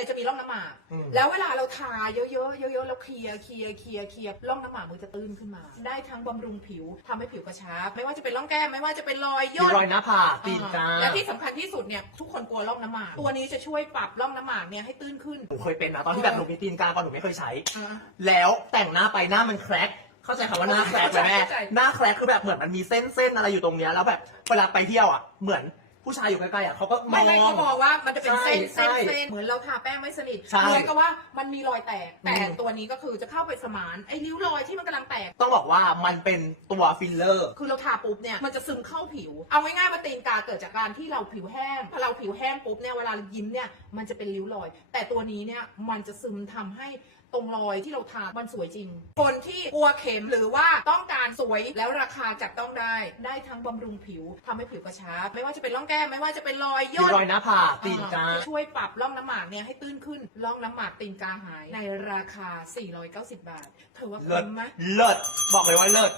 เนี่ยจะมีร่องน้ำหมาก อืม แล้วเวลาเราทาเยอะๆ เยอะๆ แล้วเคลียร์เคลียร์เคลียร์เคลียร์ร่องน้ำหมากมันจะตื้นขึ้นมา ได้ทั้งบำรุงผิวทำให้ผิวกระชับ ไม่ว่าจะเป็นร่องแก้มไม่ว่าจะเป็นรอยมีย่นรอยหน้าผากตีนกาและที่สำคัญที่สุดเนี่ยทุกคนกลัวร่องน้ำหมาก ตัวนี้จะช่วยปรับร่องน้ำหมากเนี่ยให้ตื้นขึ้นหนูเคยเป็นนะตอนที่แบบหนูมีตีนกาก่อนหนูไม่เคยใช้ อะแล้วแต่งหน้าไปหน้ามันแครกเข้าใจคำว่าหน้าแครกไหมแม่เข้าใจ หน้าแครกคือแบบเหมือนมันมีเส้นเส้นๆอะไรอยู่ตรงเนี้ยแล้วแบบเวลาไปเที่ยวอะเหมือน ผู้ชายอยู่ใกล้ๆอะเขาก็มไม่องไม่เขาบอกว่ามันจะเป็นเส้นใช่เส้นใช่เส้นเหมือนเราทาแป้งไม่สนิทใช่เหมือนกับว่ามันมีรอยแตกแต่อืม ตัวนี้ก็คือจะเข้าไปสมานไอ้ริ้วรอยที่มันกำลังแตก ต้องบอกว่ามันเป็นตัวฟิลเลอร์ คือเราทาปุ๊บเนี่ยมันจะซึมเข้าผิว เอาง่ายๆว่าตีนกาเกิดจากการที่เราผิวแห้งพอเราผิวแห้งปุ๊บเนี่ยเวลาเรายิ้มเนี่ยมันจะเป็นริ้วรอย แต่ตัวนี้เนี่ยมันจะซึมทำให้ตรงรอยที่เราทา มันสวยจริง คนที่กลัวเข็มหรือว่าต้องการสวยแล้วราคาจับต้องได้ ได้ทั้งบำรุงผิวทำให้ผิวกระชับไม่ว่าจะเป็นร่องแก้มไม่ว่าจะเป็นรอยมีย่นรอยหน้าผากตีนกาช่วยปรับร่องน้ำหมากเนี่ยให้ตื้นขึ้นร่องน้ำหมากตีนกาหายในราคา 490 บาท เธอว่าเลิศคุ้มไหมเลิศบอกเลยว่าเลิศ